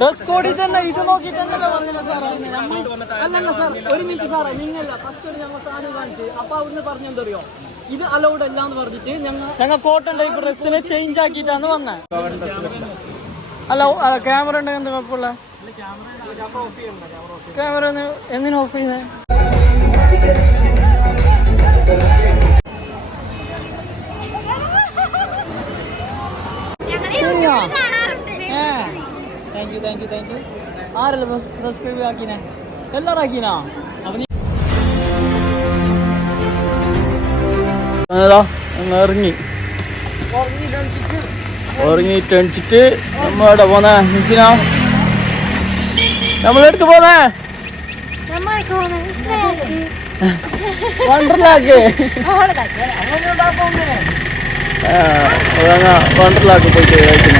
Dress കോഡിൽ തന്നെ ഇത് നോക്കിയിട്ടല്ല പറഞ്ഞില്ല സാർ. അല്ലല്ല സാർ, ഒരു മിനിറ്റ് സാറേ, നിങ്ങല്ല ഫസ്റ്റ് ഞങ്ങൾ സാധനം കാണിച്ച് അപ്പൊ അവിടുന്ന് പറഞ്ഞെന്തറിയോ, ഇത് അലൗഡ് അല്ല എന്ന് പറഞ്ഞിട്ട് ഞങ്ങൾ കോട്ടൺ ടൈപ്പ് ഡ്രസ്സിനെ ചേഞ്ച് ആക്കിയിട്ടാണ് വന്നത്. അല്ല ക്യാമറ ഉണ്ടെങ്കിൽ എന്താ കുഴപ്പമില്ല? ക്യാമറ എന്തിനാ ഓഫ് ചെയ്യുന്നത്? Thank you. ആരല്ലോ സബ്സ്ക്രൈബ് ആക്കിനെ? എല്ലാരും ആക്കിനാ? ഇറങ്ങിട്ടണിച്ചിട്ട് നമ്മടെ പോന്നേ മിൻസിനാ, നമ്മളെടുത്ത് പോന്നേ വണ്ടർലാക്ക്. വണ്ടർലാക്ക് പോയിട്ട് കഴിക്കുന്നു.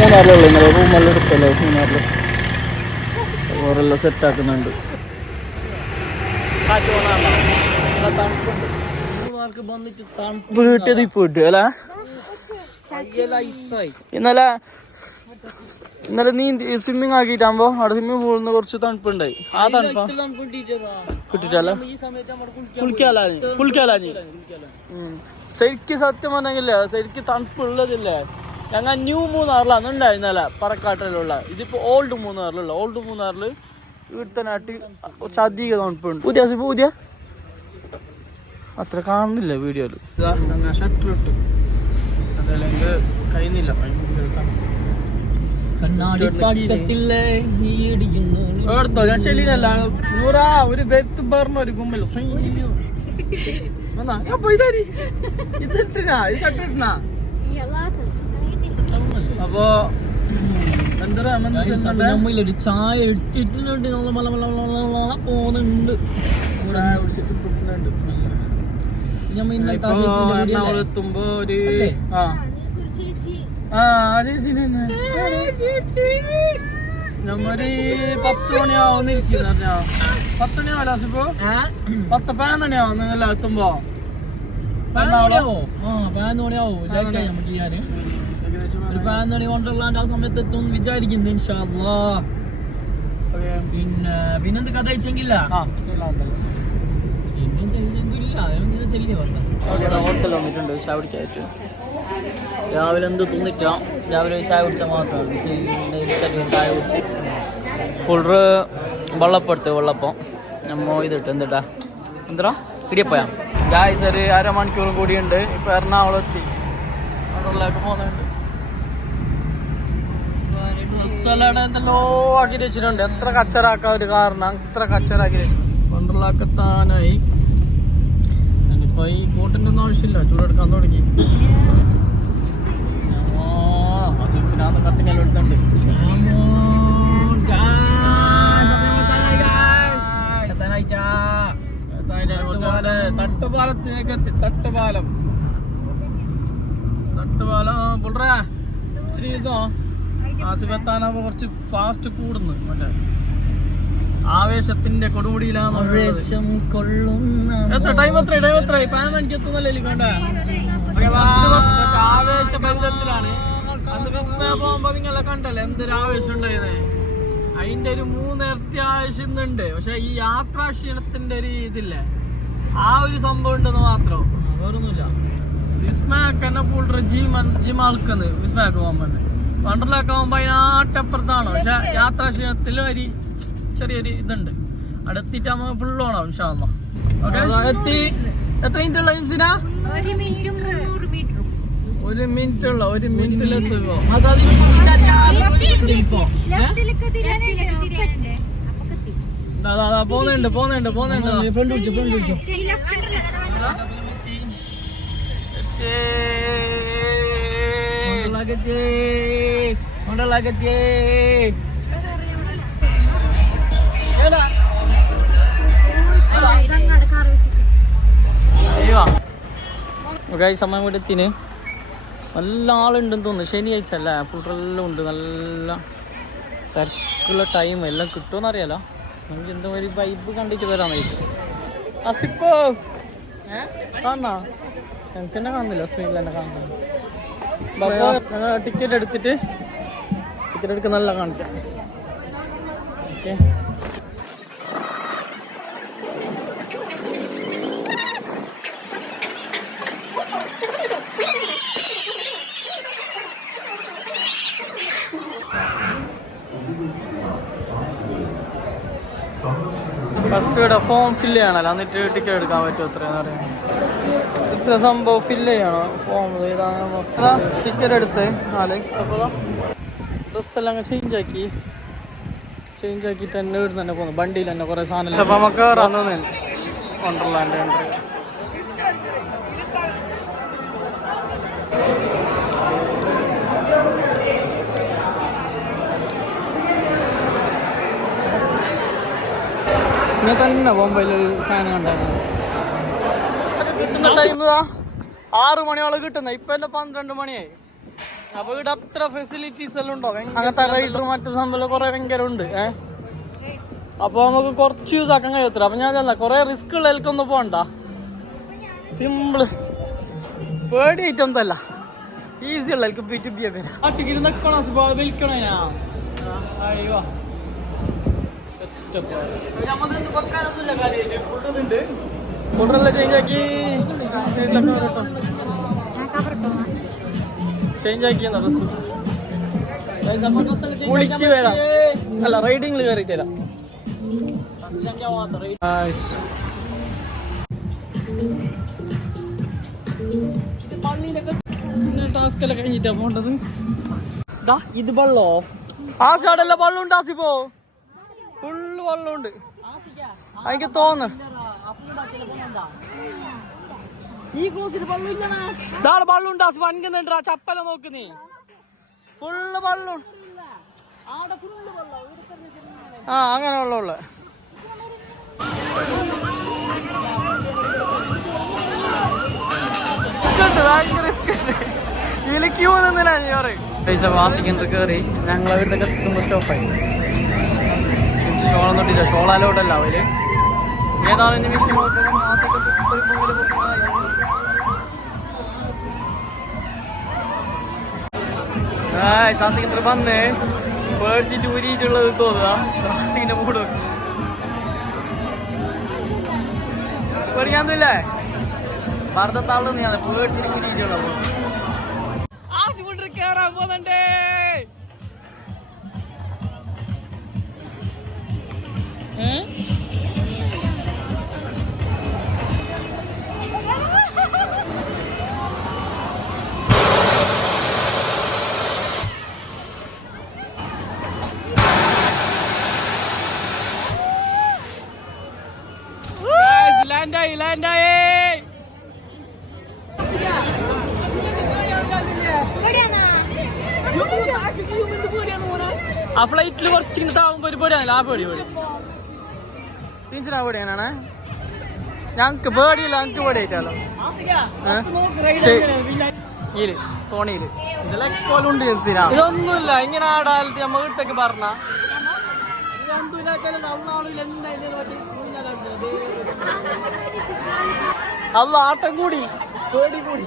മൂന്നാറിലുള്ളൂ ഇന്നലെ റൂമെല്ലാം എടുത്തല്ലോ. മൂന്നാറില് ഓരെല്ലാം സെറ്റാക്കുന്നുണ്ട്. മൂന്നാർക്ക് വന്നിട്ട് തണുപ്പ് കിട്ടിയത് ഇപ്പൊ കിട്ടും അല്ലേ? ഇന്നലെ നീന്തി സ്വിമ്മിങ് ആക്കിയിട്ടാകുമ്പോ അവിടെ സ്വിമ്മിങ് പൂളിന്ന് കുറച്ച് തണുപ്പുണ്ടായി. ആ തണുപ്പാ കിട്ടിട്ടല്ലേ കുളിക്കാലാഞ്ഞ് ശരിക്കും സത്യം പറഞ്ഞെങ്കിലേ ശരിക്കും തണുപ്പുള്ളതില്ലേ. ഞങ്ങൾ ന്യൂ മൂന്നാറിലാണ് ഉണ്ടായിരുന്നല്ല, പറക്കാട്ടിലുള്ള. ഇതിപ്പോ ഓൾഡ് മൂന്നാറിലുള്ള. ഓൾഡ് മൂന്നാറില് ഇവിടുത്തനായിട്ട് കുറച്ച് അധികം തണുപ്പുണ്ട്. പുതിയ അത്ര കാണുന്നില്ല വീഡിയോയില്. ഷട്ടർ ഇട്ട് അതല്ലെങ്കിൽ കഴിയുന്നില്ല. എടുത്തോ, ഞാൻ ചെല്ലിനല്ല നൂറാ ഒരു ബെത്ത് പറഞ്ഞ ഒരു കുമ്പല്ലോ ഇതിട്ടിനാ ഇത് ഷട്ടിട്ടിനാ. അപ്പൊ ഒരു ചായ ഇട്ടിട്ടുണ്ട്. പോകുന്നുണ്ട് എത്തുമ്പോ ഒരു നമ്മൊരു 10 മണിയാവുന്ന ഇരിക്കുന്ന 10 മണിയാവല്ലോ. ഇപ്പൊ 10-11 നിങ്ങൾ എത്തുമ്പോ 11 മണിയാവും. നമുക്ക് ചെയ്യാന് ഒരു 11 മണി കൊണ്ടുള്ളാണ്ട് ആ സമയത്ത് എത്തും വിചാരിക്കുന്നു ഇൻഷാ അല്ലാഹ്. പിന്നെന്ത് കഥ അയച്ചെങ്കില്ല ഹോട്ടൽ വന്നിട്ടുണ്ട് ചായ കുടിക്കായിട്ട്. രാവിലെ എന്ത് തിന്നിട്ടാ, രാവിലെ ചായ കുടിച്ചാൽ മാത്രമാണ്. ചായ കുടിച്ച് ഫുള്ള് വെള്ളപ്പെടുത്ത് വെള്ളപ്പം നമ്മ ഇതിട്ട് എന്തിട്ടാ എന്താ ഇടിയപ്പോയാ ഗായ്സ്. ഒരു അരമണിക്കൂറും കൂടിയുണ്ട്. ഇപ്പൊ എറണാകുളം എത്തി. വണ്ടർലാക്ക് പോകുന്നുണ്ട്. ഡ്രസ്സെല്ലാം എന്തെല്ലോ ആക്കി വെച്ചിട്ടുണ്ട്. എത്ര കച്ചറാക്കാൻ ഒരു കാരണം അത്ര കച്ചറാക്കി വണ്ടർലാക്ക് എത്താനായി. ഇപ്പൊ ഈ കോട്ടിന്റെ ഒന്നും ആവശ്യമില്ല, ചൂടെടുക്കാൻ തുടങ്ങി. അത് കട്ടിങ്ങെല്ലാം എടുത്തുണ്ട്. തട്ടുപാലത്തിലേക്ക് എത്തി. തട്ടുപാലം പുള്ളറ ഇച്ചിരി ഇതോ ആസിഫെത്താനാകുമ്പോ കുറച്ച് ഫാസ്റ്റ് കൂടുന്നു. മറ്റേ ആവേശത്തിന്റെ കൊടുമുടിയിലാണ്. എത്ര ടൈം എത്ര 11 എത്തുന്നല്ലേ കൊണ്ട ആവേശ ബന്ധത്തിലാണ്. അന്ന് വിസ്മയ പോകുമ്പോ നിങ്ങളെ കണ്ടല്ലേ എന്തൊരു ആവേശം ഉണ്ടായിരുന്നേ. അതിന്റെ ഒരു 3 ഇരട്ടി ആവേശം ഇന്നുണ്ട്. പക്ഷെ ഈ യാത്രാക്ഷീണത്തിന്റെ ഒരു ഇതില്ലേ, ആ ഒരു സംഭവം ഉണ്ടെന്ന് മാത്രം, വേറൊന്നുമില്ല. വിസ്മയൊക്കെ എന്നെ കൂടുതൽ ജിമാൾക്കുന്നത് വിസ്മയൊക്കെ പോകുമ്പോ. വണ്ടർലാക്ക് പോകുമ്പോ അതിനാട്ടപ്പുറത്താണ്. പക്ഷെ യാത്രാക്ഷീണത്തിൽ ഒരു ചെറിയൊരു ഇതുണ്ട്. അവിടെ എത്തിയിട്ട് നമുക്ക് ഫുൾ ഓണം ഇൻഷാ അല്ലാഹ്. എത്തി. എത്ര മിനിറ്റ് ഉള്ള ഇംസിനാ? 1 മിനിറ്റ് ഉള്ള 1 മിനിറ്റിലെത്തുമ്പോ പോകുന്നുണ്ട്. ഫ്രണ്ട് വിളിച്ചു സമയം കൂടെ എത്തിന്. നല്ല ആളുണ്ടെന്ന് തോന്നുന്നു. ശനിയാഴ്ച അല്ലേ, പുള്ളെല്ലാം ഉണ്ട്. നല്ല തിരക്കുള്ള ടൈം എല്ലാം കിട്ടുമെന്ന് അറിയാലോ. നമുക്ക് എന്തോ ഒരു വൈബ് കണ്ടിട്ട് വരാനായിട്ട്. അസിപ്പോ കാണാ എനിക്ക് തന്നെ കാണുന്നില്ല, സ്ക്രീനിൽ തന്നെ കാണുന്നില്ല. ടിക്കറ്റ് എടുത്തിട്ട് ടിക്കറ്റ് എടുക്കുന്നല്ല കാണിക്കാം. ഓക്കെ. ഫസ്റ്റ് ഇവിടെ ഫോം ഫില്ല് ചെയ്യണല്ലോ, എന്നിട്ട് ടിക്കറ്റ് എടുക്കാൻ പറ്റും. എത്രയെന്ന് പറയാം, ഇത്ര സംഭവം ഫില്ല് ചെയ്യണോ ഫോം. ഇതാ ടിക്കറ്റ് എടുത്ത് 4. അപ്പോൾ ഡ്രസ്സെല്ലാം അങ്ങ് ചേഞ്ച് ആക്കിയിട്ട് തന്നെ ഇവിടുന്ന് തന്നെ പോകുന്നു. വണ്ടിയിൽ തന്നെ കുറേ സാധനം. അപ്പോൾ നമുക്ക് കയറാൻ തോന്നില്ല വണ്ടർലാൻഡ് എൻട്രി. ഇങ്ങനെ തന്നെ ബോംബെയിൽ ഫാൻ കണ്ടായിരുന്നു. കിട്ടുന്ന ടൈം 6 മണിയോളം കിട്ടുന്ന, ഇപ്പൊ എന്നെ 12 മണിയായി. അപ്പൊ ഇവിടെ അത്ര ഫെസിലിറ്റീസ് എല്ലാം ഉണ്ടോ? അങ്ങനത്തെ റൈഡർ മറ്റു സംഭവം കുറെ ഭയങ്കര ഉണ്ട്. അപ്പൊ നമുക്ക് കുറച്ച് യൂസ് ആക്കാൻ കഴിയത്തില്ല. അപ്പൊ ഞാൻ കൊറേ റിസ്ക് ഉള്ളതിലേക്കൊന്നും പോകണ്ട, സിമ്പിള് പേടിയായിട്ടൊന്നല്ല, ഈസി ഉള്ളതിലേക്ക് വിൽക്കണേ. അയ്യോ വെക്കാനൊന്നുമില്ല കാര്യമായിട്ട്. ഫുഡുണ്ട്, ഫുഡെല്ലാം ചേഞ്ച് ആക്കി കുളിച്ച് വരാം. അല്ല, റൈഡിങ്ങിൽ കയറിയിട്ട് തരാം. ടാസ്ക് എല്ലാം കഴിഞ്ഞിട്ടാ പോണ്ടത്. ഇത് വെള്ളോ? ആ സൈഡെല്ലാം വെള്ളം ടാസിപ്പോ ഫുള്ള് വെള്ളമുണ്ട്. എനിക്ക് തോന്നുന്നു വെള്ളം വൻകുന്നുണ്ടാ. ചപ്പല നോക്കുന്നേ, ഫുള്ള് വെള്ളം. ആ അങ്ങനെ വെള്ളമുള്ള ഇതിൽ ക്യൂ നിന്നില്ല. പൈസ വാസിക്കണ്ട് കയറി ഞങ്ങളെ വീട്ടിലൊക്കെ എത്തുമ്പോൾ സ്റ്റോപ്പായി. ഷോളൊന്നും ഇട്ടില്ല, ഷോളാലോട്ടല്ല അവര്. ഏതാനും നിമിഷം സാസിക്കത്ര വന്ന് പേടിച്ചിട്ട് ഊരിയിട്ടുള്ളത് തോന്നുക. സാസിക്കിന്റെ മൂട് പേടിക്കാന്നില്ലേ, ഭർത്താള് ഞാൻ പേടിച്ചിട്ട് ഊരിയിട്ടുള്ളത്. കേറാൻ പോകുന്നുണ്ടേ. ലാൻഡായി. ആ ഫ്ലൈറ്റിൽ കുറച്ചിങ്ങനെ താവുമ്പോ ഒരു പേടിയാണല്ലോ. ആ പേടി ടീച്ചറാ പേടിയാനാണ്. ഞങ്ങക്ക് പേടിയില്ല, ഞങ്ങക്ക് പേടിയായിട്ടാലോ തോണിയില്. ഇതെല്ലാം എക്സ്പോലുണ്ട്. ഇതൊന്നുമില്ല, ഇങ്ങനെ ആടാലത്ത് നമ്മ വീട്ടേക്ക് പറഞ്ഞ അല്ല ആട്ടം കൂടി പേടി കൂടി.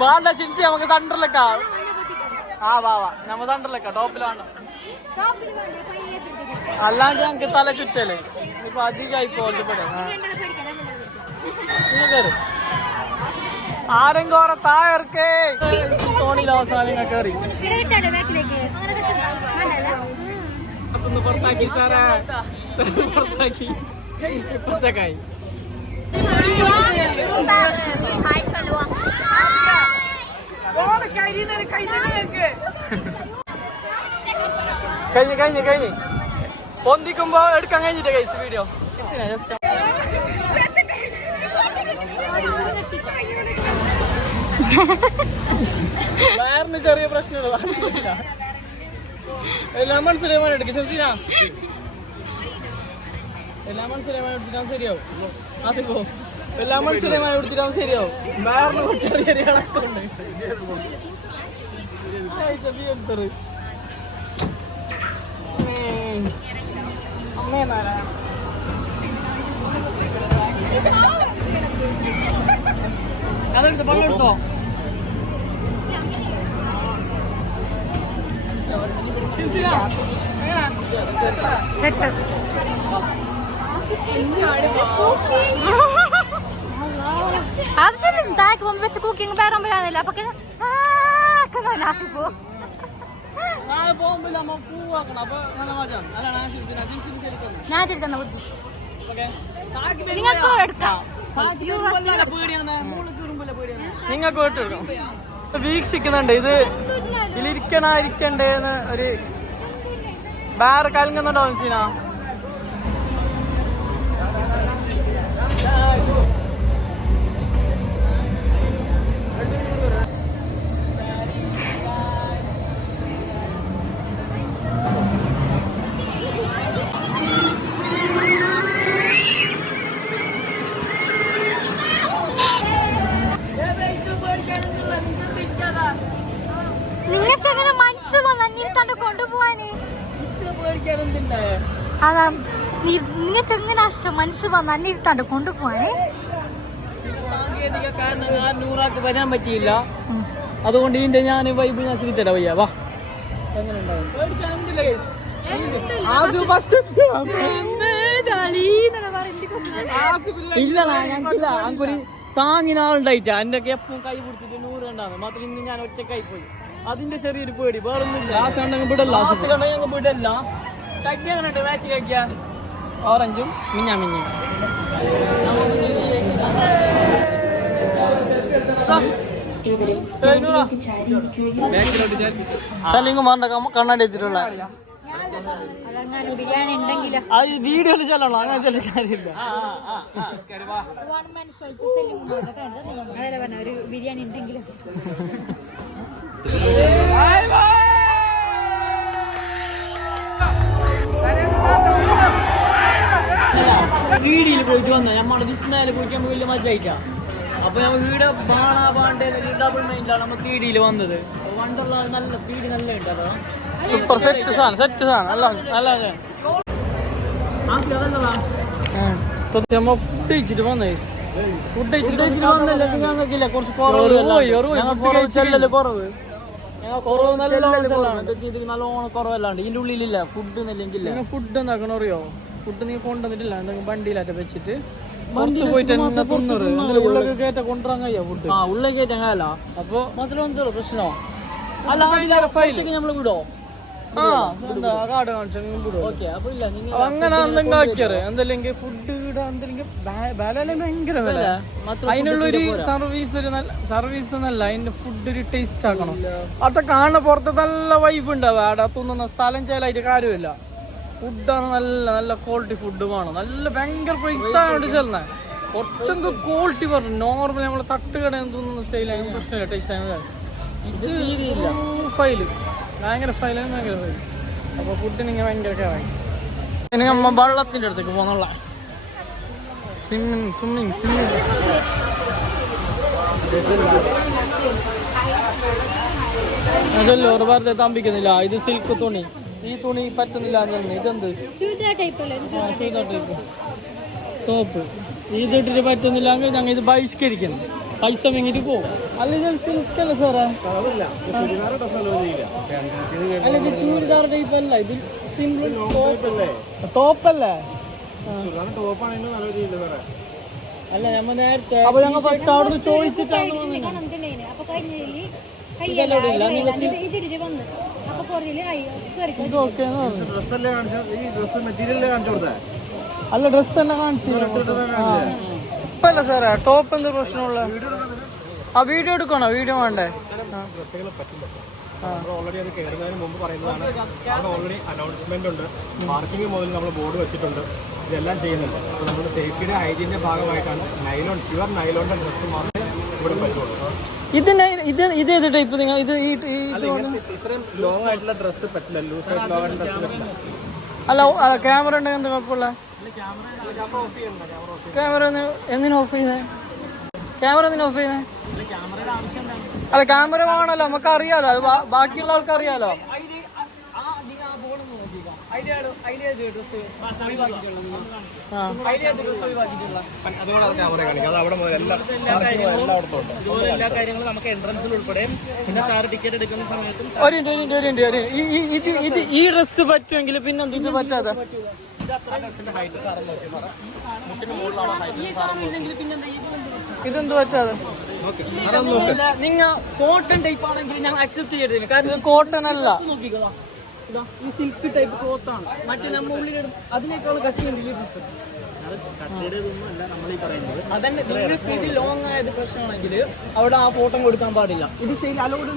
വേണ്ട ചിൻസി, നമുക്ക് തണ്ടറിലേക്കാ. വാ നമ്മ തണ്ടറിലേക്കാ, ടോപ്പിലാണ്. അല്ലാണ്ട് ഞങ്ങക്ക് തല ചുറ്റല് ഇപ്പൊ അധികമായി പോലും. ആരെങ്കിലും ഓരോ താഴെ തോണിയിൽ അവസാനം കയറി പുറത്താക്കി സാറേ, പുറത്താക്കി ഇപ്പത്തേക്കായി. കഴിഞ്ഞ് പൊന്തിക്കുമ്പോ എടുക്കാൻ കഴിഞ്ഞിട്ട് കൈസ് വീഡിയോ. വയറിന് ചെറിയ പ്രശ്നമുള്ള ലെമൺ സുലൈമാൻ എടുക്കും. ശംസീന ലെമൺ സുലൈമാൻ എടുത്തിട്ടാവും ശരിയാവും. ആസിക്കോ ലെമൺ സുലൈമാൻ എടുത്തിട്ടാവും ശരിയാവും. വയറിന് ചെറിയ ചെറിയ ഇളക്കമുണ്ട്. അമ്മേ നാരായണ അതെടുത്തോ, വെള്ളം എടുത്തോ. അത് താഴേക്ക് പോകുമ്പോ വെച്ച് കുക്കിംഗ് പേരുമ്പോഴാണല്ലോ അപ്പൊ നാസിപ്പോ ഞാൻ ചെലുത്തുന്ന ബുദ്ധി നിങ്ങൾക്ക് എടുക്കാം നിങ്ങൾക്ക് വീക്ഷിക്കുന്നുണ്ട് ഇത് ഇതിലിരിക്കണായിരിക്കണ്ടേന്ന് ഒരു വേറെ കലങ്ങുന്നുണ്ടോ സീന നിങ്ങൾക്ക് എങ്ങനെ മനസ്സ് വന്നിരുത്താണ്ട് കൊണ്ടുപോവാന് അതാ നിങ്ങൾക്ക് എങ്ങനെ മനസ്സ് വന്നിരുത്താണ്ട് കൊണ്ടുപോവാന് സാങ്കേതിക കാരണം 100 വരാൻ പറ്റിയില്ല അതുകൊണ്ട് ഇതിന്റെ ഞാൻ വൈബ് ഞാൻ ശ്രദ്ധിച്ചടാ വയ്യ വാ ഇല്ല ഞങ്ങൾക്കൊരു താങ്ങിനാളുണ്ടായിട്ടാ എന്റെ ഒക്കെ എപ്പം കൈ പിടിച്ചിട്ട് 100 ഉണ്ടാകും മാത്രം ഇന്ന് ഞാൻ ഒറ്റക്കായി പോയി അതിന്റെ ചെറിയൊരു പേടി വേറൊന്നുമില്ല വിടല്ല ചട്ടി അങ്ങനെ മാച്ച് കഴിക്കാൻ ഓറഞ്ചും മിഞ്ഞാ മിഞ്ഞും കണ്ണാടി വെച്ചിട്ടുള്ള അത് വീഡിയോയിൽ ചെല്ലണം അങ്ങനെ ചില കാര്യമില്ല ഒരു ബിരിയാണി ഉണ്ടെങ്കിലും വീടിയിൽ പോയിട്ട് വന്നു നമ്മുടെ വിസ്മയിൽ പോയിട്ട് നമുക്ക് വലിയ മജായിട്ടാ അപ്പൊ നമ്മൾ വീട് ബാണാപാണ്ഡെ ഡബിൾ മൈൻഡാണ് നമ്മൾ കീടിയിൽ വന്നത് വണ്ടുള്ള നല്ല പീടി നല്ല ഉണ്ടല്ലോ സൂപ്പർ സെറ്റ് സാധനം നല്ല നല്ല ഫുഡ് കഴിച്ചിട്ട് വന്നേ ഫുഡ് കഴിച്ചിട്ട് വന്നല്ലേ ഞങ്ങൾക്കില്ല കുറച്ച് കുറവ് നല്ലോണം കുറവല്ലാണ്ട് ഇതിന്റെ ഉള്ളിലില്ല ഫുഡ് എന്നില്ലെങ്കിൽ ഫുഡ് എന്താക്കണം അറിയോ ഫുഡ് നീ കൊണ്ടുവന്നിട്ടില്ല എന്തെങ്കിലും വണ്ടിയിലാറ്റ വെച്ചിട്ട് പോയിട്ട് ഉള്ളൊക്കെ കയറ്റ കൊണ്ടുവരാൻ കഴിയാ ഫുഡ് ഉള്ള കയറ്റാൻ കഴിയല്ല അപ്പൊ മാത്രം എന്തോ പ്രശ്നമോ അല്ല ഫൈലേക്ക് നമ്മള് വിടോ കാട് കാണിച്ചു അങ്ങനെ എന്തെങ്കിലും ആക്കിയാറ് എന്തല്ലെങ്കിൽ ഫുഡ് എന്തെങ്കിലും ഭയങ്കര വില അതിനുള്ളൊരു സർവീസ് എന്നല്ല അതിന്റെ ഫുഡ് ഒരു ടേസ്റ്റ് ആക്കണം അതൊക്കെ കാണുന്ന പുറത്ത് നല്ല വൈബ് ഉണ്ടാവുക അവിടെ തിന്നുന്ന സ്ഥലം ചേലായിട്ട് കാര്യമില്ല ഫുഡാണ് നല്ല നല്ല ക്വാളിറ്റി ഫുഡ് വേണം നല്ല ഭയങ്കര പൈസ ആയോണ്ട് ചെല്ലുന്നത് കുറച്ചെന്ത് ക്വാളിറ്റി പറഞ്ഞു നോർമൽ നമ്മള് തട്ടുകട തിന്നുന്ന സ്റ്റൈലാണ് പ്രശ്നമില്ല ടേസ്റ്റ് ആയത് ഇത് രീതിയില്ല ഫൈല് ഭയങ്കര ഫൈലാണ് ഭയങ്കര ഫൈൽ അപ്പൊ ഫുഡിന് ഇങ്ങനെ ഭയങ്കര കേറായി ഇനി നമ്മ വെള്ളത്തിന്റെ അടുത്തേക്ക് പോന്നുള്ള സ്വിമ്മിങ് അതല്ലോ ഒരുപാട് തമ്പിക്കുന്നില്ല ഇത് സിൽക്ക് തുണി ഈ തുണി പറ്റുന്നില്ല ഇതെന്ത് ടോപ്പ് ഇതിട്ടിട്ട് പറ്റുന്നില്ലെങ്കിൽ ഞങ്ങൾ ഇത് ബഹിഷ്കരിക്കുന്നു പൈസ വാങ്ങിട്ട് പോകും അല്ല ഇത് സിൽക്കല്ല സാറേ അല്ല ഇത് ചൂരിദാർ ടൈപ്പ് അല്ല ഇത് സിമ്പിൾ ടോപ്പല്ലേ അല്ല നമ്മ നേരത്തെ അപ്പൊ ഞങ്ങൾ ഫസ്റ്റ് അവിടെ ചോദിച്ചിട്ടാണ് അല്ല ഡ്രസ് തന്നെ കാണിച്ചല്ല സാറേ ടോപ്പ് എന്ത് പ്രശ്നമുള്ള ആ വീഡിയോ എടുക്കണോ വീഡിയോ വേണ്ടേ ഓൾറെഡി അത് കയറുന്നതിന് മുമ്പ് പറയുന്നതാണ് അത് ഓൾറെഡി അനൗൺസ്മെന്റ് ഉണ്ട് പാർക്കിംഗ് മുതൽ നമ്മൾ ബോർഡ് വെച്ചിട്ടുണ്ട് ഇതെല്ലാം ചെയ്യുന്നുണ്ട് അപ്പോൾ നമ്മൾ സേഫ്റ്റിയുടെ ഹൈജീൻ്റെ ഭാഗമായിട്ടാണ് നൈലോൺ പ്യുവർ നൈലോണിന്റെ ഡ്രസ്സ് മാത്രമേ ഇവിടെ പറ്റുള്ളൂ ഇത് ഏത് ടൈപ്പ് നിങ്ങൾ ഇത് ഇത്രയും ലോങ് ആയിട്ടുള്ള ഡ്രസ്സ് പറ്റില്ല ലൂസ് ആയിട്ട് ലോങ് ആയിട്ടുള്ള ഡ്രസ്സ് പറ്റില്ല അല്ല ക്യാമറ ഉണ്ടെങ്കിൽ എന്താ കുഴപ്പമില്ല ക്യാമറ എന്തിനാ ഓഫ് ചെയ്യുന്നത് ക്യാമറ എന്തിനാ ഓഫ് ചെയ്യുന്നത് അല്ല ക്യാമറ വേണമല്ലോ നമുക്ക് അറിയാലോ അത് ബാക്കിയുള്ള ആൾക്ക് അറിയാലോ അതുകൊണ്ട് ക്യാമറ കാണിക്കാം. അത് അവിടെ മുതൽ എല്ലായിടത്തും ഉണ്ട്. ഇതുപോലെ എല്ലാ കാര്യങ്ങളും നമുക്ക് എൻട്രൻസിൽ ഉൾപ്പെടെ പിന്നെ സാർ ടിക്കറ്റ് എടുക്കുന്ന സമയത്തും ഈ ഡ്രസ് പറ്റുമെങ്കിൽ പിന്നെ എന്ത് പറ്റാതെ ഇതെന്ത് പറ്റാതെ നിങ്ങൾ കോട്ടൺ ടൈപ്പ് ആണെങ്കിൽ ഞാൻ അക്സെപ്റ്റ് ചെയ്തില്ല. കാരണം കോട്ടൺ അല്ല, നോക്കിക്കോളാം ഈ സിൽക്ക് ടൈപ്പ് ക്ലോത്താണ്. മറ്റേ നമ്മൾ ഉള്ളിലിടും അതിനേക്കാൾ കട്ടിയുണ്ട് ഈ ഡ്രസ്. അതന്നെ നിങ്ങൾക്ക് ഇത് ലോങ് ആയത് പ്രശ്നമാണെങ്കിൽ അവിടെ ആ ഫോട്ടോ കൊടുക്കാൻ പാടില്ല. ഇത് ശരി അലോഡ്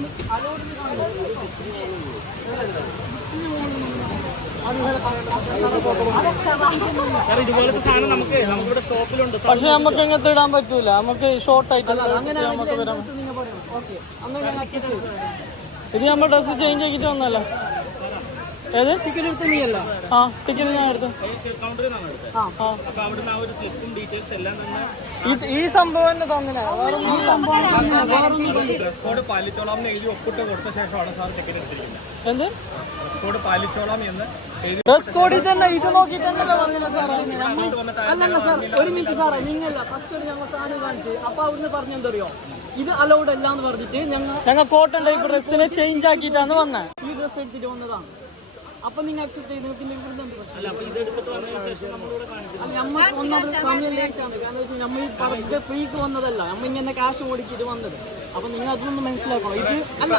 ഇതുപോലത്തെ സാധനം നമുക്കിവിടെ സ്റ്റോക്കിലുണ്ട്. പക്ഷെ നമുക്ക് എങ്ങനത്തെ ഇടാൻ പറ്റൂല, നമുക്ക് ഷോർട്ട് ആയിട്ട് അങ്ങനെ ഇത് നമ്മൾ ഡ്രസ് ചേഞ്ച് ആക്കിട്ട് വന്നല്ല. ഏത് ടിക്കറ്റ് എടുത്ത നീ അല്ല? ആ ടിക്കറ്റ് ഞാൻ എടുത്തു. ഈ സംഭവം തന്നെ തന്നില്ല. എന്ത് ഡ്രസ് കോഡിൽ തന്നെ ഇത് നോക്കിട്ടല്ല വന്നില്ല സാർ. അല്ലല്ല സാർ, ഒരു മിനിറ്റ് സാറേ, നിങ്ങല്ല ഫസ്റ്റ് ഞങ്ങൾ സാധനം കാണിച്ചു. അപ്പൊ അവിടുന്ന് പറഞ്ഞെന്തറിയോ, ഇത് അലൗഡ് അല്ല എന്ന് പറഞ്ഞിട്ട് ഞങ്ങൾ കോട്ടൺ ടൈപ്പ് ഡ്രസ്സിനെ ചേഞ്ച് ആക്കിയിട്ടാണ് വന്നത്. ഈ ഡ്രസ് എടുത്തിട്ട് വന്നതാണ്. അപ്പൊ നിങ്ങൾ അക്സെപ്റ്റ് ചെയ്ത് ഫ്രീക്ക് വന്നതല്ല, നമ്മ ഇങ്ങനെ ക്യാഷ് ഓടിച്ചിട്ട് വന്നത്. അപ്പൊ നിങ്ങൾ അതൊന്നും മനസ്സിലാക്കണം. ഇത് അല്ല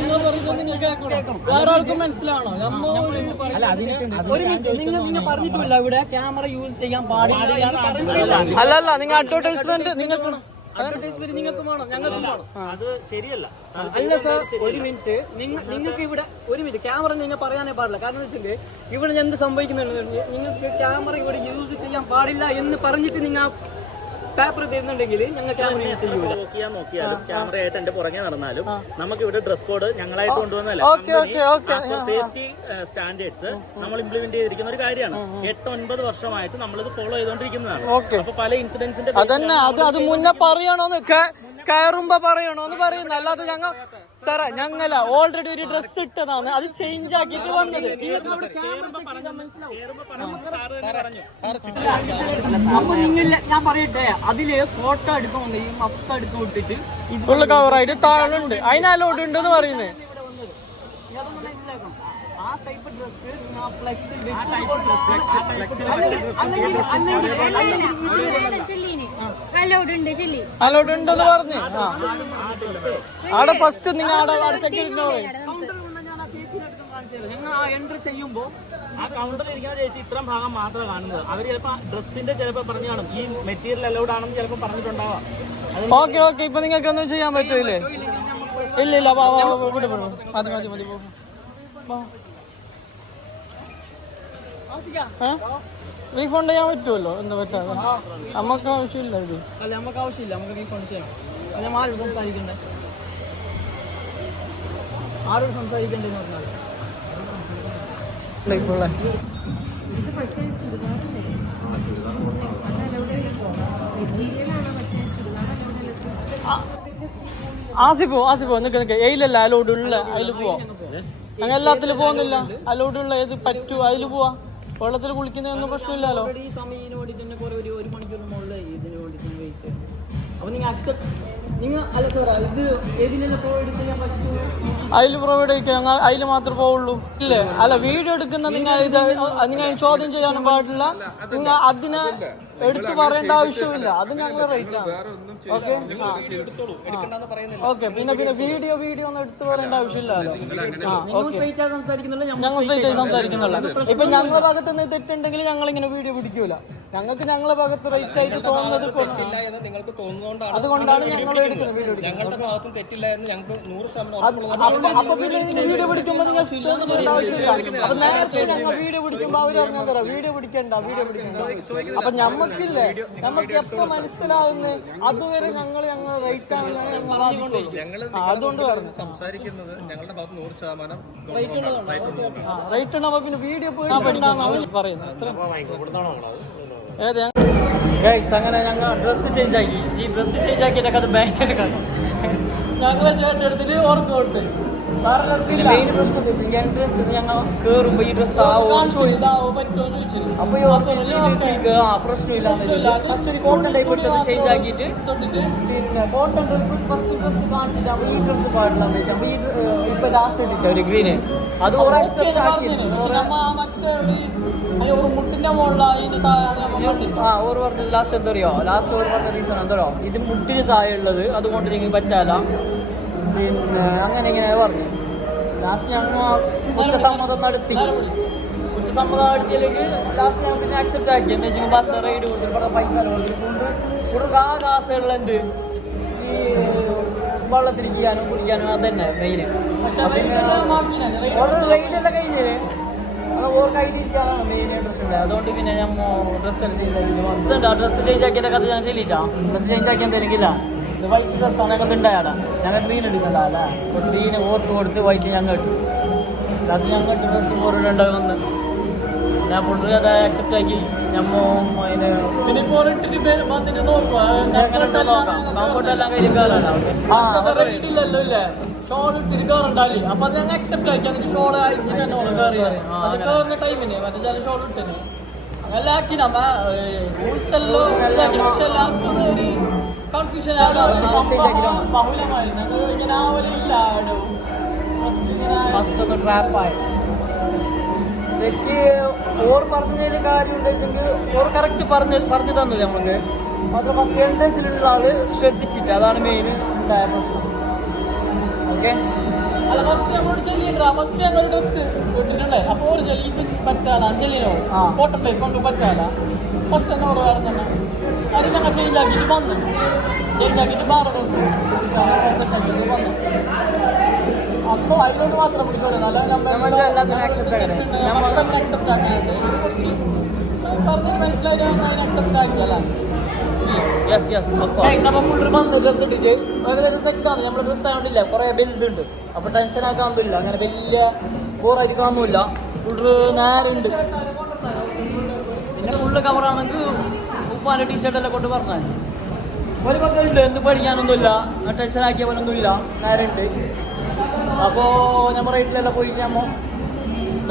നിങ്ങൾ പറയുന്നത് വേറെ ആൾക്കും മനസ്സിലാണോ? ഒരു മിനിറ്റ്, നിങ്ങൾ പറഞ്ഞിട്ടില്ല ഇവിടെ ക്യാമറ യൂസ് ചെയ്യാൻ പാടില്ല. അല്ലല്ല, നിങ്ങൾ അഡ്വർടൈസ്മെന്റ് നിങ്ങൾക്ക് നിങ്ങൾക്ക് വേണം, ഞങ്ങൾക്ക് വേണം. അത് ശരിയല്ല. അല്ല സാർ, ഒരു മിനിറ്റ്, നിങ്ങൾക്ക് ഇവിടെ ഒരു മിനിറ്റ് ക്യാമറ നിങ്ങൾ പറയാനേ പാടില്ല. കാരണം എന്ന് വെച്ചിട്ടുണ്ടെങ്കിൽ ഇവിടെ എന്ത് സംഭവിക്കുന്നുണ്ട്, നിങ്ങൾക്ക് ക്യാമറ ഇവിടെ യൂസ് ചെയ്യാൻ പാടില്ല എന്ന് പറഞ്ഞിട്ട് നിങ്ങൾ പേപ്പർ തരുന്നുണ്ടെങ്കിൽ ഞങ്ങൾ ക്യാമറ യൂസ് ചെയ്യൂല. നോക്കിയാലും ക്യാമറ ആയിട്ട് എന്റെ പുറകെ നടന്നാലും നമുക്ക് ഇവിടെ ഡ്രസ് കോഡ് ഞങ്ങളായിട്ട് കൊണ്ടുവന്നല്ല, സേഫ്റ്റി സ്റ്റാൻഡേർഡ്സ് നമ്മൾ ഇംപ്ലിമെന്റ് ചെയ്തിരിക്കുന്ന ഒരു കാര്യമാണ്. 8-9 വർഷമായിട്ട് നമ്മളിത് ഫോളോ ചെയ്തുകൊണ്ടിരിക്കുന്നതാണ്. അപ്പൊ പല ഇൻസിഡൻസിന്റെ അത് മുന്നേ പറയണോന്ന് കയറുമ്പോ പറയണോന്ന് പറയുന്നത്. അല്ലാതെ ഞങ്ങൾ സാറേ ഞങ്ങള ഓൾറെഡി ഒരു ഡ്രസ് ഇട്ടതാണ്, അത് ചേഞ്ച് ആക്കിയിട്ട് വന്നത്. അപ്പൊ നിങ്ങൾ ഞാൻ പറയട്ടെ, അതില് ഫോട്ടോ എടുക്കുന്നുണ്ട്, ഈ മൊത്തം എടുത്ത് വിട്ടിട്ട് ഫുള്ള് കവറായിട്ട് താഴുണ്ട്, അതിന് അലോഡ് ഉണ്ടെന്ന് പറയുന്നത്. അതൊന്ന് മനസ്സിലാക്കണം. ആ ടൈപ്പ് ഡ്രസ് അലോഡ് ഉണ്ടെന്ന് പറഞ്ഞു. അവിടെ ഫസ്റ്റ് നിങ്ങൾ ഞങ്ങൾ ആ എൻട്രി ചെയ്യുമ്പോ ആ കൗണ്ടറിൽ ഇരിക്കുന്ന ചേച്ചി ഇത്രയും ഭാഗം മാത്രമേ കാണുന്നത്. അവര് ചിലപ്പോ ഡ്രസ്സിന്റെ ചിലപ്പോ പറഞ്ഞു കാണും ഈ മെറ്റീരിയൽ അലൗഡ് ആണെന്ന് ചിലപ്പോ പറഞ്ഞിട്ടുണ്ടാവാം. ഓക്കെ ഓക്കെ, ഇപ്പൊ നിങ്ങൾക്ക് ഒന്നും ചെയ്യാൻ പറ്റൂലേ? ഇല്ല ഇല്ല, മതി മതി മതി. റീഫണ്ട് ചെയ്യാൻ പറ്റുമല്ലോ, എന്താ പറ്റാതെ? നമുക്ക് ആവശ്യമില്ല ഇത്. അല്ല നമുക്ക് ആവശ്യമില്ല, നമുക്ക് റീഫണ്ട് ചെയ്യാം. ഞാൻ ആരോട് സംസാരിക്കണ്ടേ, ആരോട് സംസാരിക്കണ്ടെന്ന് പറഞ്ഞാൽ ആസിപ്പോ നിൽക്ക് എയിലല്ല അലോഡ് ഉള്ള അതിൽ പോവാ. ഞങ്ങൾ എല്ലാത്തിലും പോകുന്നില്ല, അലോഡ് ഉള്ള ഏത് പറ്റൂ അതിൽ പോവാ. വെള്ളത്തിൽ കുളിക്കുന്നതൊന്നും പ്രശ്നമില്ലല്ലോ. ഈ സമയത്തിന് വേണ്ടിട്ട് തന്നെ കുറെ ഒരു മണിക്കൂറിന് മുകളിൽ ഇതിന് വേണ്ടിട്ട് വെയിറ്റ് ചെയ്യണം. അപ്പൊ നിങ്ങൾ അക്സെപ്റ്റ് നിങ്ങൾ അല്ല സാർ ഇത് ഏതിനെല്ലാം പ്രൊവൈഡ് ചെയ്യാൻ പറ്റും? അതിൽ പ്രൊവൈഡ് ചെയ്യിക്കാം, അതിൽ മാത്രമേ പോവുള്ളൂ. ഇല്ലേ അല്ല, വീഡിയോ എടുക്കുന്ന നിങ്ങൾ ഇത് നിങ്ങൾ ചോദ്യം ചെയ്യാനും പാടില്ല. നിങ്ങൾ അതിനെ എടുത്തു പറയേണ്ട ആവശ്യമില്ല, അത് ഞങ്ങൾ റേറ്റ് ആണ്. ഓക്കെ ഓക്കെ, പിന്നെ വീഡിയോ ഒന്നും എടുത്തു പറയേണ്ട ആവശ്യമില്ലല്ലോ. ഞങ്ങൾ സ്ട്രൈറ്റ് ആയി സംസാരിക്കുന്നുള്ളൂ. ഇപ്പൊ ഞങ്ങളുടെ ഭാഗത്ത് നിന്ന് തെറ്റുണ്ടെങ്കിൽ ഞങ്ങൾ ഇങ്ങനെ വീഡിയോ പിടിക്കൂല. ഞങ്ങൾക്ക് ഞങ്ങളെ ഭാഗത്ത് റൈറ്റ് ആയിട്ട് തോന്നുന്നത് അതുകൊണ്ടാണ് ഞങ്ങൾ എടുക്കുന്നത് വീഡിയോ. അപ്പൊ പിന്നെ വീഡിയോ പിടിക്കുമ്പോൾ നിങ്ങൾ ആവശ്യമില്ല. അപ്പൊ നേരത്തെ ഞങ്ങൾ വീഡിയോ പിടിക്കുമ്പോൾ അവർ പറഞ്ഞാൽ തരാം വീഡിയോ പിടിക്കണ്ട. അപ്പൊ ഞമ്മക്കില്ലേ, നമുക്ക് എപ്പോ മനസ്സിലാവുന്നത് അതുവരെ ഞങ്ങൾ റൈറ്റ് ആണെന്നാണ് ഞങ്ങൾ അതുകൊണ്ട് പറഞ്ഞു സംസാരിക്കുന്നത്. ഞങ്ങളുടെ ഭാഗത്ത് 100% റൈറ്റ് ഉണ്ടാവുമ്പോ പിന്നെ വീഡിയോ പോയി പറയുന്നത്. അങ്ങനെ ഞങ്ങൾ ഡ്രസ്സ് ചേഞ്ച് ആക്കി. ഈ ഡ്രസ്സ് ചേഞ്ച് ആക്കിയിട്ടൊക്കെ അത് ഭയങ്കര ഞങ്ങളെ ചേട്ടൻ എടുത്തിട്ട് ഓർക്ക് കൊടുത്ത് മെയിൻ പ്രശ്നം എന്താ വെച്ചാൽ എൻട്രൻസ് ഞങ്ങൾ കയറുമ്പോ ഈ ഡ്രസ് ആവോ അപ്പൊ ഈ പ്രശ്നമില്ല ഫസ്റ്റ് ഒരു കോട്ടൺ ടൈപ്പ് എടുത്തത് ചേഞ്ച് ആക്കിയിട്ട് പിന്നെ കോട്ടൺ ഫസ്റ്റ് ഡ്രസ് കാണിച്ചിട്ട് അപ്പൊ ഈ ഡ്രസ് പാടില്ല അപ്പൊ ഈ ഇപ്പൊ ലാസ്റ്റ് ഇട്ടിട്ട് ഒരു ഗ്രീന് അത് മുട്ടിന്റെ മുകളിൽ ഓർ പറഞ്ഞത് ലാസ്റ്റ് എന്താ അറിയോ ലാസ്റ്റ് ഓർ പറഞ്ഞ റീസൺ എന്താ അറിയോ ഇത് മുട്ടിന് താഴെ ഉള്ളത് അതുകൊണ്ട് നിങ്ങൾക്ക് പറ്റാല പിന്നെ അങ്ങനെ ഇങ്ങനെ പറഞ്ഞു ലാസ്റ്റ് ഞങ്ങൾ കുറ്റസമ്മതം നടത്തി കുറ്റസമ്മതം നടത്തിയില്ലെങ്കിൽ ലാസ്റ്റ് ഞാൻ പിന്നെ അക്സെപ്റ്റ് ആക്കി എന്താ വെച്ചാൽ പറഞ്ഞ റൈഡ് കൊടുത്തിട്ട് ഇവിടെ പൈസ കൊടുത്തിട്ടുണ്ട് ഇവിടെ ആ കാസുകളിൽ എന്ത് ഈ വെള്ളത്തിരിക്കാനും കുടിക്കാനും അത് തന്നെ മെയിന് റൈഡെല്ലാം കഴിഞ്ഞിന് ഓർ കയ്യിലിരിക്കാനാണ് മെയിൻ ഡ്രസ്സ് ഉണ്ട് അതുകൊണ്ട് പിന്നെ ഞാൻ ഡ്രസ്സ് ചേഞ്ച് ആക്കി വന്നിട്ടുണ്ടോ ഡ്രസ്സ് ചേഞ്ച് ആക്കിയ കഥ ഞാൻ ശരിയിട്ടാ ഡ്രസ്സ് ചേഞ്ച് ആക്കിയാൽ എന്തെങ്കിലില്ല ഇത് വൈറ്റ് ഡ്രസ്സാണ് ഞങ്ങൾക്ക് ഉണ്ടായാടാ ഞങ്ങൾ ഗ്രീൻ എടുക്കണ്ടല്ലേ അപ്പോൾ ഗ്രീന് ഓർത്ത് കൊടുത്ത് വൈറ്റ് ഞങ്ങൾ ഇട്ടു ലാസ്റ്റ് ഞങ്ങൾ ഇട്ട് ഡ്രസ്സ് ഓർഡർ വന്ന് ഞാൻ ഫുഡ് അത് അക്സെപ്റ്റ് ആക്കി അതിന് പിന്നെ ഇട്ടിട്ട് പേര് വന്നിട്ട് കംഫർട്ടെല്ലാം കയ്യിലിക്കാനാണ് ഇല്ലല്ലോ ഇല്ലേ ഷോൾ ഇട്ടിട്ട് കയറുണ്ടാവില്ലേ അപ്പൊ അത് ഞങ്ങൾ അക്സെപ്റ്റ് ആക്കി എന്നിട്ട് ഷോൾ അയച്ചിട്ട് തന്നെ കയറി അത് കയറുന്ന ടൈമിന് മറ്റേ ചില ഷോൾ ഇട്ടിന് അങ്ങനെ ആക്കി നമ്മ റൂൾസ് എല്ലാം ഇതാക്കി പക്ഷെ ലാസ്റ്റ് ഒരു കൺഫ്യൂഷൻ ബഹുലമായി ഞങ്ങൾ ഇങ്ങനെ ആവലില്ല ഫസ്റ്റ് ഒന്ന് ട്രാപ്പായി ശരിക്ക് ഓർ പറഞ്ഞതിന് കാര്യം എന്താ വെച്ചെങ്കിൽ ഓർ കറക്റ്റ് പറഞ്ഞു തന്നത് നമുക്ക് മാത്രം ഫസ്റ്റ് എൻട്രൻസിലുള്ള ആള് ശ്രദ്ധിച്ചിട്ട് അതാണ് മെയിൻ ഉണ്ടായ പ്രശ്നം ഓക്കെ അല്ല ഫസ്റ്റ് നമ്മളോട് ചെല്ലിട്ടാ ഫസ്റ്റ് ഞങ്ങൾ ഡ്രസ്സ് ഇട്ടിട്ടുണ്ടേ അപ്പൊ ഒരു ഇത് പറ്റാല ചെല്ലിനോ കോട്ടൺ ടൈപ്പ് കൊണ്ട് പറ്റാല ഫസ്റ്റ് തന്നെ ഓർഡർ കാര്യം തന്നെ അത് ഞങ്ങൾ ചേഞ്ച് ആക്കിയിട്ട് വന്നു ചേഞ്ച് ആക്കിയിട്ട് വേറെ ഡ്രസ്സ് സെറ്റ് ആക്കിയിട്ട് വന്നു അപ്പൊ അതിനോട് മാത്രം പിടിച്ചോളൂ അല്ല അക്സെപ്റ്റ് ആക്കിയിട്ടുണ്ട് കുറച്ച് പറഞ്ഞത് മനസ്സിലായിട്ട് അതിന് അക്സെപ്റ്റ് ആക്കിയല്ല യെസ് യെസ് നമ്മൾ വന്ന് ഡ്രസ്സ് ഇട്ടിട്ട് ഏകദേശം സെറ്റാണ് നമ്മുടെ ഡ്രസ്സ് ആയതുകൊണ്ടില്ല കുറേ വലുതുണ്ട് അപ്പോൾ ടെൻഷൻ ആക്കാനൊന്നുമില്ല അങ്ങനെ വലിയ ബോറായിരിക്കാനൊന്നുമില്ല ഫുള്ള് നേരുണ്ട് പിന്നെ ഫുള്ള് കവറാണെങ്കിൽ ഉപ്പാൻ്റെ ടീഷർട്ടെല്ലാം കൊണ്ട് പറഞ്ഞാൽ ഒരു പക്കലുണ്ട് എന്ത് പഠിക്കാനൊന്നുമില്ല ടെൻഷൻ ആക്കിയ പോലൊന്നുമില്ല നേരുണ്ട് അപ്പോൾ നമ്മൾ റേറ്റിലെല്ലാം പോയി ഞമ്മ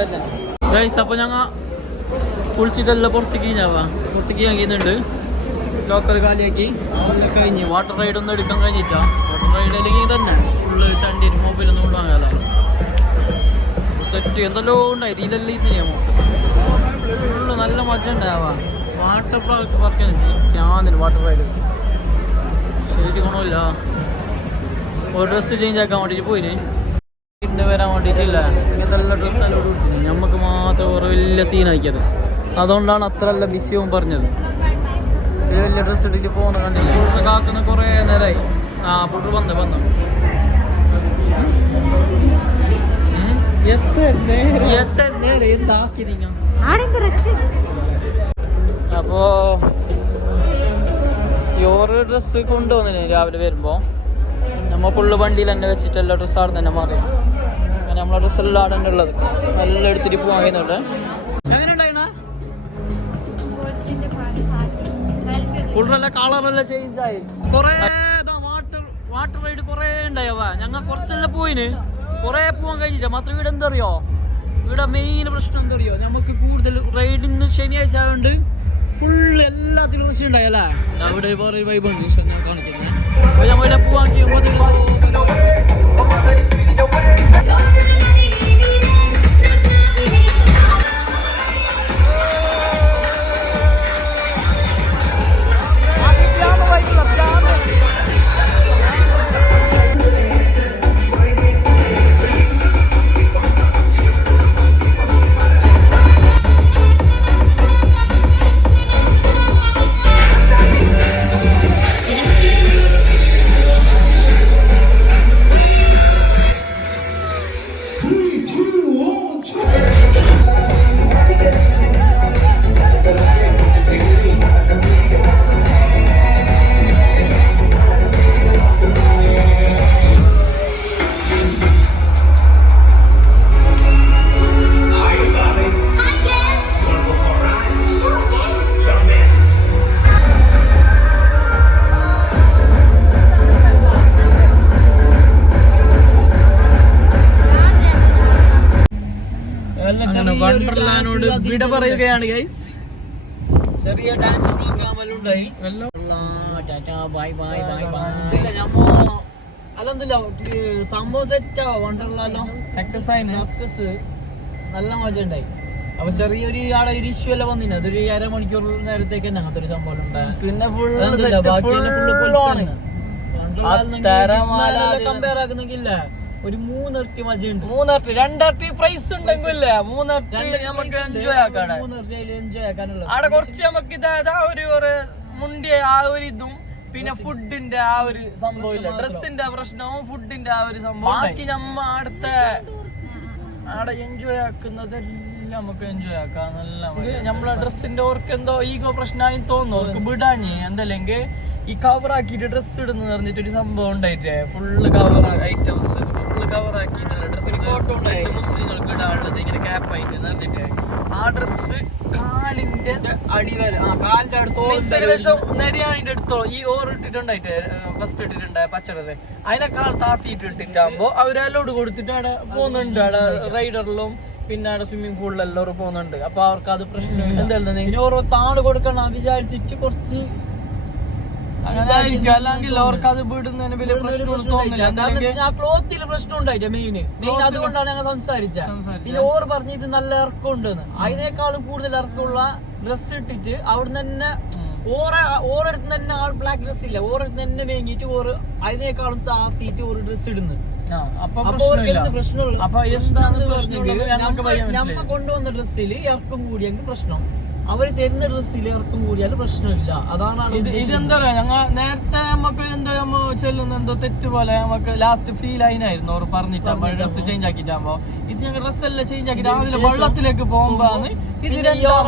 തന്നെ ഗൈസ് അപ്പോൾ ഞങ്ങൾ കുളിച്ചിട്ടെല്ലാം പുറത്തേക്ക് ആക്കിയുന്നുണ്ട് ലോക്കൽ കാലിയാക്കി കഴിഞ്ഞ് വാട്ടർ റൈഡ് ഒന്നും എടുക്കാൻ കഴിഞ്ഞിട്ടാ വാട്ടർ റൈഡ് അല്ലെങ്കിൽ തന്നെ ഫുള്ള് ചണ്ടി മൊബൈലൊന്നും കൊണ്ടുവാങ്ങാല സെറ്റ് എന്തെല്ലോ ഉണ്ടായി ഇതിലെല്ലാം ഇതിനെയാമോ ഫുള്ള് നല്ല മജ ഉണ്ടാവാ വാട്ടർ പാർക്ക് ഞാനില്ല വാട്ടർ റൈഡ് ശരിക്കും ഗുണമില്ല ഒരു ഡ്രസ്സ് ചേഞ്ച് ആക്കാൻ വേണ്ടിയിട്ട് പോയിന് പിന്നെ വരാൻ വേണ്ടിയിട്ടില്ല ഇങ്ങനത്തെ എല്ലാ ഡ്രസ്സെല്ലാം കൊടുത്തു നമുക്ക് മാത്രം ഒരു വലിയ സീനാക്കിയത് അതുകൊണ്ടാണ് അത്ര നല്ല ബിസിയും പറഞ്ഞത് വലിയ ഡ്രസ്സ് ഇട്ടിട്ട് പോകുന്ന കണ്ടില്ല ഫുഡ് കാക്കുന്ന കുറേ നേരമായി ഫുഡ് വന്നു അപ്പോ ഈ ഓരോ ഡ്രസ്സ് കൊണ്ടുവന്നിന് രാവിലെ വരുമ്പോ നമ്മ ഫുള്ള് വണ്ടിയിൽ തന്നെ വെച്ചിട്ട് എല്ലാ ഡ്രസ്സ് ആടെ തന്നെ മാറി അങ്ങനെ നമ്മളെ ഡ്രസ്സെല്ലാം ആടെ തന്നെ ഉള്ളത് നല്ല എടുത്തിട്ട് പോകാൻ കഴിയുന്നുണ്ട് എങ്ങനെ ഉണ്ടായിരുന്ന ഫുള്ളെല്ലാം കളറെല്ലാം ചേഞ്ച് ആയി കൊറേ വാട്ടർ റൈഡ് കൊറേ ഉണ്ടായവ ഞങ്ങൾ കുറച്ചെല്ലാം പോയിന് കൊറേ പോകാൻ കഴിഞ്ഞില്ല മാത്രം ഇവിടെ എന്താ അറിയോ ഇവിടെ മെയിൻ പ്രശ്നം എന്താ അറിയോ നമുക്ക് കൂടുതൽ റൈഡിന്ന് ശനിയാഴ്ച ആയതുകൊണ്ട് ഫുൾ എല്ലാത്തിലും പ്രശ്നം ഉണ്ടായല്ലേ അവിടെ വേറെ വൈബ് ഉണ്ട് ഞാൻ കാണിക്കുന്നത് അപ്പൊ ഞാൻ ഇവിടെ പോവാൻ വണ്ടർലാനോട് വിട പറയുകയാണ് ഗൈസ്. ചെറിയ ഡാൻസ് പ്രോഗ്രാം എല്ലാം ഉണ്ടായി. Bye bye bye bye. അല്ലെന്നില്ല സംഭവം സെറ്റ് ആവാ. വണ്ടർലാലോ സക്സസ് ആയി. സക്സസ് നല്ല മജ ഉണ്ടായി. അപ്പൊ ചെറിയൊരു ആടെ ഒരു ഇഷ്യൂ എല്ലാം വന്നില്ല. അതൊരു 1/2 മണിക്കൂർ നേരത്തേക്ക് തന്നെ അങ്ങനത്തെ ഒരു സംഭവം ഉണ്ടായി. പിന്നെ കമ്പയർ ആക്കുന്നെങ്കില്ല ഒരു 3 ഇരട്ടി മജയുണ്ട്. 3 ഇരട്ടി 2 ഇരട്ടി പ്രൈസ് ഉണ്ടെങ്കിൽ 3 ഇരട്ടി നമുക്ക് എൻജോയ് ആക്കാം. 3 ഇരട്ടി എൻജോയ് ആക്കാനുള്ള അവിടെ കുറച്ച് നമുക്ക് ഇതാ ഒരു മുണ്ടിയ ആ ഒരു ഇതും പിന്നെ ഫുഡിന്റെ ആ ഒരു സംഭവം ഇല്ല. ഡ്രസ്സിന്റെ പ്രശ്നവും ഫുഡിന്റെ ആ ഒരു സംഭവം. ബാക്കി നമ്മ ആടെ എൻജോയ് ആക്കുന്നതെല്ലാം നമുക്ക് എൻജോയ് ആക്കാം. നല്ല നമ്മളെ ഡ്രസ്സിന്റെ ഓർക്ക് എന്തോ ഈഗോ പ്രശ്നമായി തോന്നുന്നു. അവർക്ക് വിടാഞ്ഞ് എന്തല്ലെങ്കിൽ ഈ കവർ ആക്കിയിട്ട് ഡ്രസ്സ് ഇടുന്ന പറഞ്ഞിട്ടൊരു സംഭവം ഉണ്ടായിട്ടേ. Full cover items full cover ആക്കിയിട്ടുള്ള ഡ്രസ്സ് ഫോട്ടോ ഉണ്ടായിട്ട് മുസ്ലിങ്ങൾക്ക് ഇടാനുള്ളത് ഇങ്ങനെ ക്യാപ്പ് ആയിട്ട് എന്നിട്ട് ആ ഡ്രസ്സ് കാലിന്റെ അടിവരെ കാലിന്റെ അടുത്ത് ഏകദേശം നെരിയാണിന്റെ അടുത്തോ ഈ ഓർ ഇട്ടിട്ടുണ്ടായിട്ട് ഫസ്റ്റ് ഇട്ടിട്ടുണ്ടായ പച്ച ഡ്രസ്സ് അതിനേക്കാൾ താത്തിയിട്ട് ഇട്ടിട്ടാകുമ്പോ അവരെല്ലോട് കൊടുത്തിട്ട് അവിടെ പോകുന്നുണ്ട്. അവിടെ റൈഡറിലും പിന്നെ അവിടെ സ്വിമ്മിംഗ് പൂളിലും എല്ലാവരും പോകുന്നുണ്ട്. അപ്പൊ അവർക്ക് അത് പ്രശ്നമില്ല. എന്തായാലും ഇനി ഓരോ താട് കൊടുക്കണം വിചാരിച്ചിട്ട് കുറച്ച് അങ്ങനെ ആയിരിക്കും. അല്ലെങ്കിൽ അവർക്ക് അത് വിടുന്നതിന് വലിയ പ്രശ്നമൊന്നും തോന്നുന്നില്ല. ക്ലോത്തിൽ പ്രശ്നം ഉണ്ടായിട്ട് മെയിൻ അതുകൊണ്ടാണ് ഞങ്ങൾ സംസാരിച്ചത്. പിന്നെ ഓർ പറഞ്ഞ് ഇത് നല്ല ഇറക്കം ഉണ്ടെന്ന്. അതിനേക്കാളും കൂടുതൽ ഇറക്കമുള്ള ഡ്രസ്സ് ഇട്ടിട്ട് അവിടെ തന്നെ ഓരോരുത്തർ തന്നെ ബ്ലാക്ക് ഡ്രസ് ഇല്ല. ഓരോരുത്തർ തന്നെ വേങ്ങിയിട്ട് ഓർ അതിനേക്കാളും താത്തിയിട്ട് ഒരു ഡ്രസ്സ് ഇടുന്നു. പ്രശ്നമുള്ളൂ. ഞമ്മ കൊണ്ടുവന്ന ഡ്രസ്സിൽ ഇറക്കം കൂടിയെങ്കിൽ പ്രശ്നം. അവര് തരുന്ന ഡ്രസ്സിൽ ഇറക്കം കൂടിയാലും പ്രശ്നമില്ല. അതാണ് ഇതെന്താ പറയാ ഞങ്ങൾ നേരത്തെ നമുക്ക് എന്തോ ചെല്ലുന്ന എന്തോ തെറ്റ് പോലെ നമുക്ക് ലാസ്റ്റ് ഫീൽ ആയിരുന്നു. അവർ പറഞ്ഞിട്ടാകുമ്പോ ഡ്രസ്സ് ചേഞ്ച് ആക്കിട്ടാകുമ്പോ ഇത് ഞങ്ങൾ ഡ്രസ്സെല്ലാം ചേഞ്ച് ആക്കി രാവിലെ വെള്ളത്തിലേക്ക് പോകുമ്പോഴാണ് ഇത്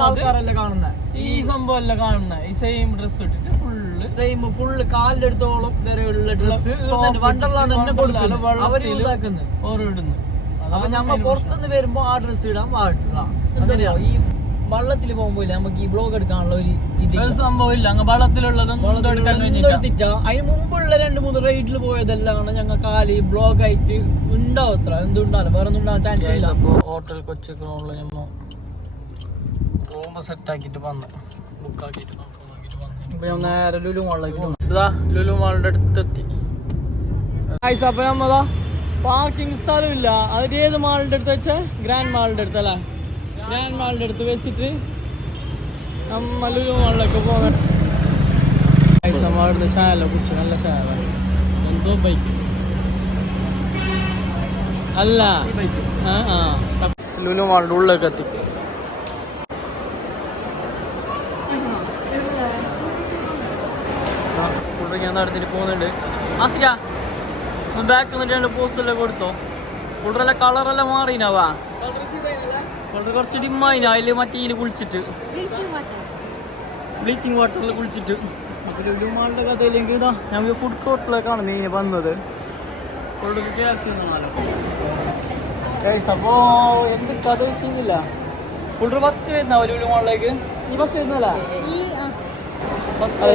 ആൾക്കാരെല്ലാം കാണുന്നത്. ഈ സംഭവം എല്ലാം കാണുന്നത് ഈ സെയിം ഡ്രസ്സ് ഇട്ടിട്ട് ഫുള്ള് കാലിന്റെ അടുത്തോളം വരെയുള്ള ഡ്രസ്സ് വണ്ടർലാണ് തന്നെ കൊടുക്കുന്നത്. അവര് യൂസ് ആക്കുന്നത് ഓരോ ഇടുന്നു. അപ്പൊ ഞമ്മ പുറത്തുനിന്ന് വരുമ്പോ ആ ഡ്രസ്സ് ഇടാൻ പാടില്ല. എന്താ പറയാ ഈ വള്ളത്തിൽ പോകുമ്പോ നമുക്ക് ഈ ബ്ലോഗ് എടുക്കാനുള്ള ഒരു സംഭവം ഇല്ല. അങ്ങ് വള്ളത്തിലുള്ളതെടുത്തിട്ടാ അതിന് മുമ്പുള്ള 2-3 റൈഡിൽ പോയതെല്ലാം ഞങ്ങൾ കാലി ബ്ലോഗ് ആയിട്ട് ഉണ്ടാവും. അത്ര എന്തുണ്ടാവില്ല വേറെ ഒന്നും ഉണ്ടാവാൻ ചാൻസ് ഇല്ല. അപ്പൊ ഹോട്ടൽ കൊച്ചി ക്രോണില് ഞമ്മ റൂം സെറ്റ് ആക്കിട്ട് വന്ന് ബുക്ക് ആക്കിട്ട് ഇപ്പൊ ഞാൻ നേരെ ലുലു മാളിന്റെ അടുത്തെത്തി. അപ്പൊ നമ്മതാ പാർക്കിംഗ് സ്ഥലമില്ല. അതിന് ഏത് മാളിന്റെ അടുത്ത് വെച്ചാ ഗ്രാൻഡ് മാളിന്റെ അടുത്തല്ലേ. ഗ്രാൻഡ് മാളിന്റെ അടുത്ത് വെച്ചിട്ട് നമ്മ ലുലു മാളിലൊക്കെ പോകാൻ അവിടുത്തെ ചായ കുടിച്ചു. നല്ല ചായ എന്തോ ബൈക്ക് അല്ല ലുലു മാളിന്റെ ഉള്ളിലേക്ക് എത്തി. ഞാൻ നടത്തിട്ട് പോകുന്നുണ്ട്. ആസിക ബാക്ക് വന്നിട്ട് 2 പോസ്റ്റെല്ലാം കൊടുത്തോ. കൂടുതലെല്ലാം കളറെല്ലാം മാറിനാവാ. കുറച്ച് ഡിമ്മായിന അതില് മറ്റേ കുളിച്ചിട്ട് ബ്ലീച്ചിങ് വാട്ടറിൽ കുളിച്ചിട്ട്. അപ്പൊ ലുലു മാളിന്റെ കഥയിലേക്ക് ഇതാ ഞങ്ങൾ ഫുഡ് കോർട്ടിലേക്കാണ് മെയിൻ വന്നത്. അപ്പോ എന്ത് കഥ വെച്ചില്ല. ഫുഡ് ഫസ്റ്റ് വരുന്ന ലുലു മാളിലേക്ക്. നീ ഫസ്റ്റ് വരുന്നല്ല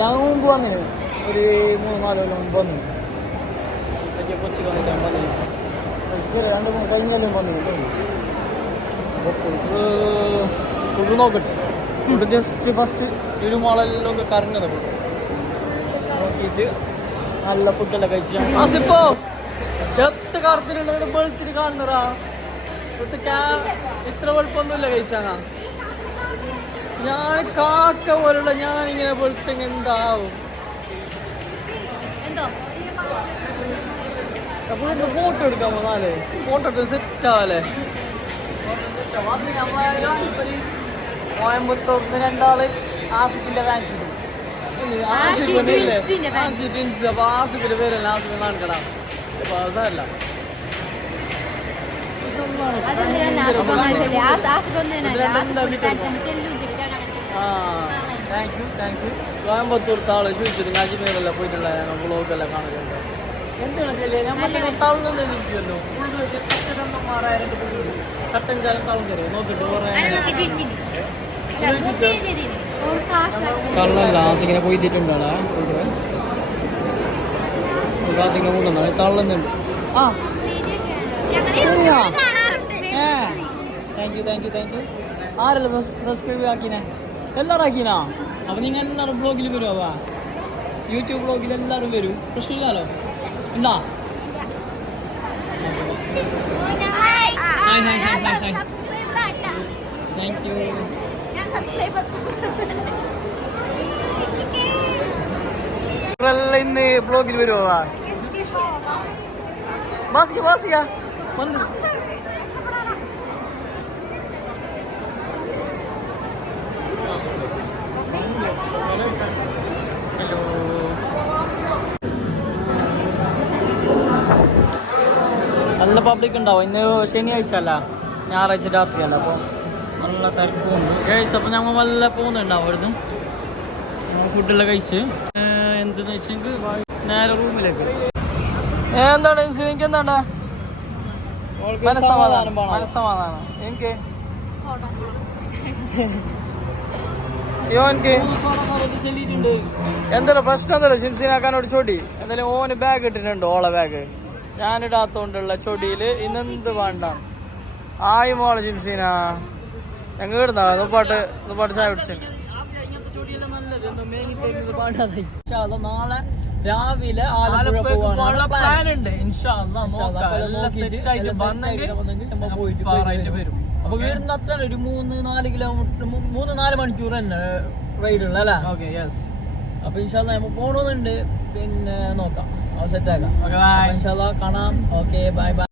ഞാൻ മുമ്പ് വന്നിന് ഒരു 3-4 കൊല്ലം മുമ്പ് വന്നു. കൊച്ചി വന്നിട്ടാണ് വന്നത്. 2-3 കഴിഞ്ഞാലും വന്നിട്ട് ഫുഡ് നോക്കട്ടെ. ഫുഡ് ജസ്റ്റ് ഫസ്റ്റ് ലുലു മാളെല്ലാം ഒന്ന് കറങ്ങുന്നത് നോക്കിയിട്ട് നല്ല ഫുഡെല്ലാം കഴിച്ചു. ആസിപ്പോ എത്ര കറുത്തിട്ടുണ്ട് വെളുത്തിട്ട് കാണുന്നറാ. ഇത്ര വെളുപ്പൊന്നുമില്ല കഴിച്ചാ. ഞാൻ കാക്ക പോലുള്ള ഞാനിങ്ങനെ വെളുത്തെങ്കിൽ എന്താവും. അപ്പൊ ഫോട്ടോ എടുക്കാമോ? നാല് ഫോട്ടോ എടുത്ത് സെറ്റ് ആവല്ലേ. കോയമ്പത്തൂർന്ന് 2 ആള് ആസിഫിന്റെ ഫാൻസ് ഇടും. അപ്പൊ ആസിഫിന്റെ പേരല്ല ആസിഫ് കാണിക്കണം. അപ്പൊ അതല്ല താങ്ക് യു. കോയമ്പത്തൂർത്തെ ആള് ചോദിച്ചത് അജ്മീറെല്ലാം പോയിട്ടുള്ള ഞങ്ങൾ ബ്ലോഗെല്ലാം കാണുന്നുണ്ട്. എന്താണ് ശരിയ നമ്മൾ തള്ളുന്നല്ലോ. ചട്ടൻ ചാലം തള്ളും കയറി നോക്കിട്ട് കള്ളല്ല. ആസിങ്ങനെ പോയിട്ടിട്ടുണ്ടാണ് ആസിങ്ങനെ കൊണ്ടുവന്നാണ് തള്ളുന്നുണ്ട്. താങ്ക് താങ്ക് യു ആരല്ല സബ്സ്ക്രൈബ് ആക്കിനെ എല്ലാവരും ആക്കിനാ അപ്പം നിങ്ങൾ എല്ലാവരും ബ്ലോഗിൽ വരുമോ യൂട്യൂബ് ബ്ലോഗിൽ എല്ലാവരും വരും പ്രശ്നമില്ലല്ലോ എന്നാ താങ്ക് യു ഇന്ന് ബ്ലോഗിൽ വരുമോ മാസിക വന്ന് ഹലോ നല്ല പബ്ലിക് ഉണ്ടാവും ഇന്ന് ശനിയാഴ്ച അല്ല ഞായറാഴ്ച രാത്രിയല്ല അപ്പോൾ നല്ല തിരക്കുണ്ട് ഗൈസ് അപ്പോൾ ഞങ്ങൾ വല്ല പോകുന്നുണ്ടാവും അവിടുന്ന് ഫുഡെല്ലാം കഴിച്ച് എന്തെന്ന് വെച്ചെങ്കിൽ നേരെ റൂമിലേക്ക് എന്താണ് എനിക്ക് എന്താണ്ടാ മനസ്സമാധാനം എനിക്ക് എന്തായാലും പ്രശ്നം എന്തല്ലോ ഷിൻസിനാക്കാനോട് ചൊടി എന്തായാലും ഓന് ബാഗ് ഇട്ടിട്ടുണ്ട് ഓളെ ബാഗ് ഞാനിടാത്തോണ്ടുള്ള ചൊടിയില് ഇന്നെന്ത് വേണ്ട ആയി മോളെ ഷിൻസിന ഞങ്ങൾ ഇടുന്ന പാട്ട് ചായ കുടിച്ചു നാളെ രാവിലെ ആലപ്പുഴ പോകാനുള്ള പ്ലാൻ ഉണ്ട് വരും അപ്പൊ വീടിന് അത്ര ഒരു 3-4 കിലോമീറ്റർ 3-4 മണിക്കൂർ തന്നെ റൈഡ് ഉള്ള അല്ലേ ഓക്കെ യെസ് അപ്പൊ ഇൻഷാല്ലാ നമുക്ക് പോകണമെന്നുണ്ട് പിന്നെ നോക്കാം സെറ്റ് ആക്കാം ഇൻഷാല്ലാ കാണാം ഓക്കെ ബൈ ബൈ